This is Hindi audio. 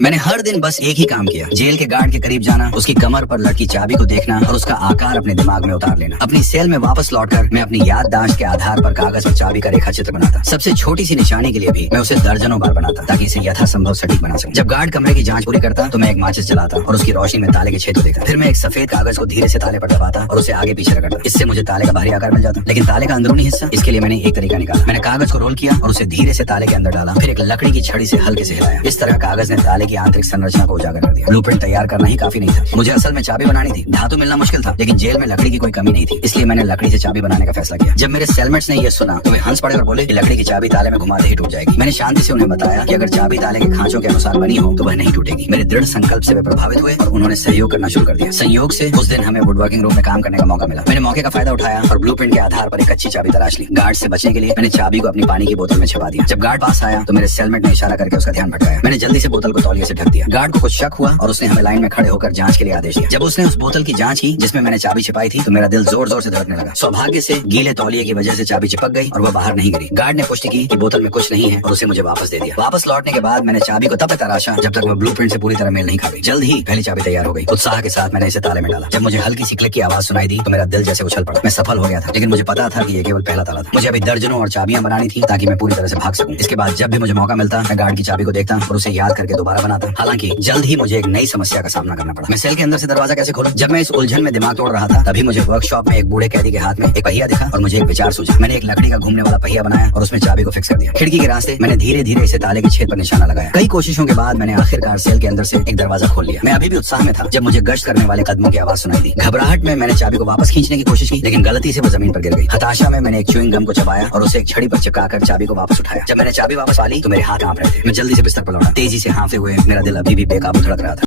मैंने हर दिन बस एक ही काम किया, जेल के गार्ड के करीब जाना, उसकी कमर पर लटकी चाबी को देखना और उसका आकार अपने दिमाग में उतार लेना। अपनी सेल में वापस लौटकर मैं अपनी याददाश्त के आधार पर कागज में चाबी का रेखा चित्र बनाता। सबसे छोटी सी निशानी के लिए भी मैं उसे दर्जनों बार बनाता ताकि इसे यथासंभव सटीक बना सकूं। जब गार्ड कमरे की जांच पूरी करता तो मैं एक माचिस जलाता और उसकी रोशनी में ताले के छेद को देखता। फिर मैं एक सफेद कागज को धीरे से ताले पर दबाता और उसे आगे पीछे रगड़ता। इससे मुझे ताले का बाहरी आकार मिल जाता। लेकिन ताले का अंदरूनी हिस्सा, इसके लिए मैंने एक तरीका निकाला। मैंने कागज को रोल किया और उसे धीरे से ताले के अंदर डाला। फिर एक लकड़ी की छड़ी से हल्के से हिलाया। इस तरह कागज ने ताले की आंतरिक संरचना को उजागर कर दिया। ब्लूप्रिंट तैयार करना ही काफी नहीं था, मुझे असल में चाबी बनानी थी। धातु मिलना मुश्किल था, लेकिन जेल में लकड़ी की कोई कमी नहीं थी, इसलिए मैंने लकड़ी से चाबी बनाने का फैसला किया। जब मेरे सेलमेट्स ने यह सुना तो वे हंस पड़े और बोले कि लकड़ी की चाबी ताले में घुमाते ही टूट जाएगी। मैंने शांति से उन्हें बताया कि अगर चाबी ताले के खांचों के अनुसार बनी हो तो वह नहीं टूटेगी। मेरे दृढ़ संकल्प से वे प्रभावित हुए और उन्होंने सहयोग करना शुरू कर दिया। संयोग से उस दिन हमें वुडवर्किंग रूम में काम करने का मौका मिला। मैंने मौके का फायदा उठाया और ब्लूप्रिंट के आधार पर एक अच्छी चाबी तलाश ली। गार्ड से बचने के लिए मैंने चाबी को अपनी पानी की बोतल में छिपा दिया। जब गार्ड पास आया तो मेरे सेलमेट ने इशारा करके उसका ध्यान भटकाया। मैंने जल्दी से बोतल को तौलिए से ढक दिया। गार्ड को कुछ शक हुआ और उसने हमें लाइन में खड़े होकर जांच के लिए आदेश दिया। जब उसने उस बोतल की जांच की जिसमें मैंने चाबी छिपाई थी तो मेरा दिल जोर जोर से धड़कने लगा। सौभाग्य से गीले तौलिए की वजह से चाबी चिपक गई और वह बाहर नहीं गिरी। गार्ड ने पुष्टि की कि बोतल में कुछ नहीं है और उसे मुझे वापस दे दिया। वापस लौटने के बाद मैंने चाबी को तब तक तराशा जब तक वह ब्लूप्रिंट से पूरी तरह मेल नहीं खा गई। जल्द ही पहली चाबी तैयार हो गई। उत्साह के साथ मैंने इसे ताले में डाला। जब मुझे हल्की सी क्लिक की आवाज सुनाई दी तो मेरा दिल जैसे उछल पड़ा। मैं सफल हो गया था, लेकिन मुझे पता था कि यह केवल पहला ताला था। मुझे अभी दर्जनों और चाबियां बनानी थी ताकि मैं पूरी तरह से भाग सकूं। इसके बाद जब भी मुझे मौका मिलता मैं गार्ड की चाबी को देखता और उसे याद करके दोबारा बनाता। हालांकि जल्द ही मुझे एक नई समस्या का सामना करना पड़ा। मैं सेल के अंदर से दरवाजा कैसे खोलूं? जब मैं इस उलझन में दिमाग तोड़ रहा था तभी मुझे वर्कशॉप में एक बूढ़े कैदी के हाथ में एक पहिया दिखा और मुझे एक विचार सूझा। मैंने एक लकड़ी का घूमने वाला पहिया बनाया और उसमें चाबी को फिक्स कर दिया। खिड़की के रास्ते मैंने धीरे धीरे इसे ताले के छेद पर निशाना लगाया। कई कोशिशों के बाद मैंने आखिरकार सेल के अंदर से एक दरवाजा खोल लिया। मैं अभी भी उत्साह में था जब मुझे गश्त करने वाले कदमों की आवाज सुनाई दी। घबराहट में मैंने चाबी को वापस खींचने की कोशिश की, लेकिन गलती से वो जमीन पर गिर गई। हताशा में मैंने एक च्युइंग गम को चबाया और उसे एक छड़ी पर चिपकाकर चाबी को वापस उठाया। जब मैंने चाबी वापस पाली तो मेरे हाथ कांप रहे थे। मैं जल्दी से बिस्तर पर लौटा। तेजी से हाँफते हुए मेरा दिल अभी भी बेकाबू धड़क रहा था।